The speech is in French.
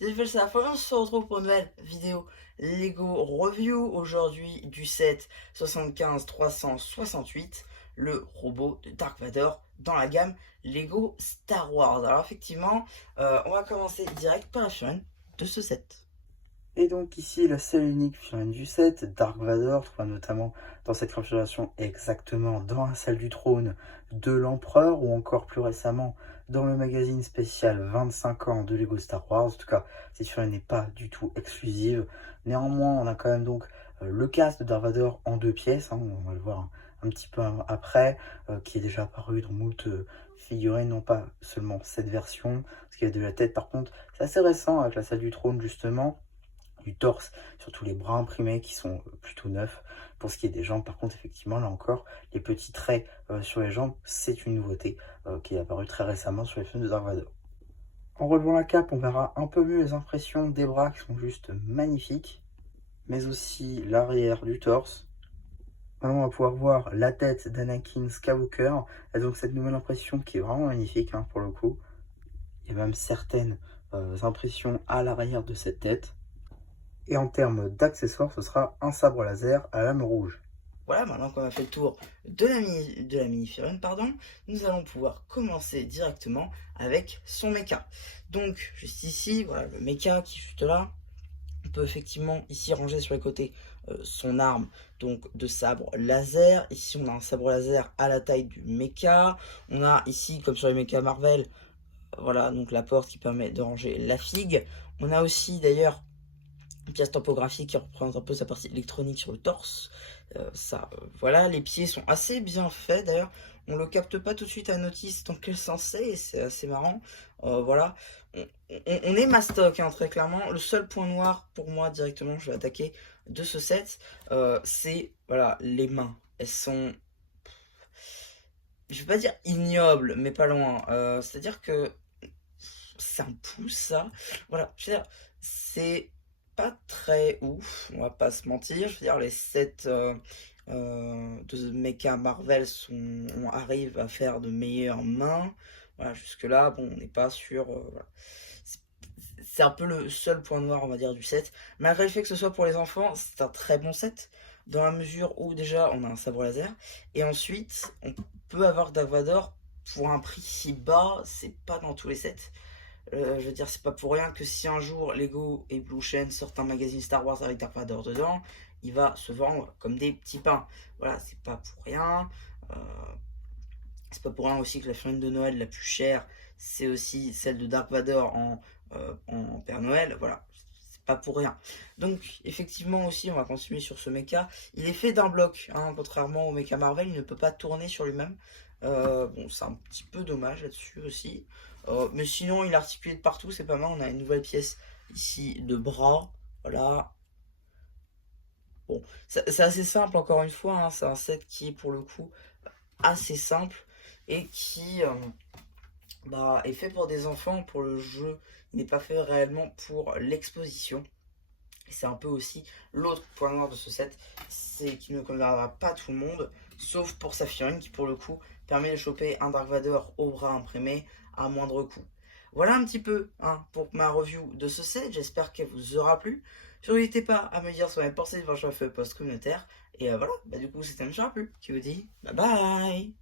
C'est fait ça. On se retrouve pour une nouvelle vidéo Lego Review aujourd'hui du set 75-368, le robot de Dark Vador dans la gamme Lego Star Wars. Alors effectivement, on va commencer direct par la figurine de ce set. Et donc ici, la seule unique figurine du set, Dark Vador, trouve notamment dans cette configuration exactement dans la salle du trône de l'Empereur, ou encore plus récemment dans le magazine spécial 25 ans de Lego Star Wars. En tout cas, cette figurine n'est pas du tout exclusive. Néanmoins, on a quand même donc le casque de Dark Vador en deux pièces, hein, on va le voir un petit peu après, qui est déjà apparu dans moult figurines, non pas seulement cette version, parce qu'il y a de la tête par contre, c'est assez récent avec la salle du trône justement, du torse, surtout les bras imprimés qui sont plutôt neufs. Pour ce qui est des jambes, par contre, effectivement, là encore, les petits traits sur les jambes, c'est une nouveauté qui est apparue très récemment sur les films de Dark Vador. En relevant la cape, on verra un peu mieux les impressions des bras qui sont juste magnifiques, mais aussi l'arrière du torse. Maintenant, on va pouvoir voir la tête d'Anakin Skywalker, et donc cette nouvelle impression qui est vraiment magnifique, hein, pour le coup. Il y a même certaines impressions à l'arrière de cette tête. Et en termes d'accessoires, ce sera un sabre laser à lame rouge. Voilà, maintenant qu'on a fait le tour de la mini-figurine, pardon, nous allons pouvoir commencer directement avec son mecha. Donc, juste ici, voilà le mecha qui est juste là. On peut effectivement ici ranger sur les côtés son arme donc de sabre laser. Ici on a un sabre laser à la taille du mecha. On a ici comme sur les mechas Marvel, voilà donc la porte qui permet de ranger la figue. On a aussi d'ailleurs une pièce topographique qui représente un peu sa partie électronique sur le torse. Voilà, les pieds sont assez bien faits d'ailleurs. On le capte pas tout de suite à notice dans quel sens c'est, et c'est assez marrant. Voilà, on est mastoc, hein, très clairement. Le seul point noir pour moi directement, je vais attaquer de ce set, c'est voilà les mains. Elles sont, je vais pas dire ignobles, mais pas loin. C'est-à-dire que c'est un pouce, ça. Voilà, je veux dire, c'est pas très ouf, on va pas se mentir. Je veux dire, les sets de mecha Marvel arrivent à faire de meilleures mains. Voilà, jusque-là, bon, on n'est pas sûr. Voilà. C'est c'est un peu le seul point noir, on va dire, du set. Malgré le fait que ce soit pour les enfants, c'est un très bon set. Dans la mesure où déjà on a un sabre laser. Et ensuite, on peut avoir Dark Vador pour un prix si bas, c'est pas dans tous les sets. Je veux dire, c'est pas pour rien que si un jour Lego et Blue Chain sortent un magazine Star Wars avec Dark Vador dedans, il va se vendre comme des petits pains. Voilà, c'est pas pour rien. Euh, c'est pas pour rien aussi que la figurine de Noël la plus chère, c'est aussi celle de Dark Vador en Père Noël. Voilà, c'est pas pour rien. Donc, effectivement, aussi, on va continuer sur ce mecha. Il est fait d'un bloc, hein, contrairement au mecha Marvel, il ne peut pas tourner sur lui-même. Bon, c'est un petit peu dommage là-dessus aussi. Mais sinon, il est articulé de partout, c'est pas mal. On a une nouvelle pièce ici de bras. Voilà. Bon, c'est assez simple, encore une fois, hein. C'est un set qui est pour le coup assez simple et qui est fait pour des enfants, pour le jeu. Il n'est pas fait réellement pour l'exposition. Et c'est un peu aussi l'autre point noir de ce set, c'est qu'il ne conviendra pas tout le monde, sauf pour sa figurine qui pour le coup permet de choper un Dark Vador au bras imprimé à moindre coût. Voilà un petit peu, hein, pour ma review de ce set, j'espère qu'elle vous aura plu. Surtout n'hésitez pas à me dire ce que vous avez pensé de votre post communautaire. Et voilà, du coup c'était un plu qui vous dit bye bye.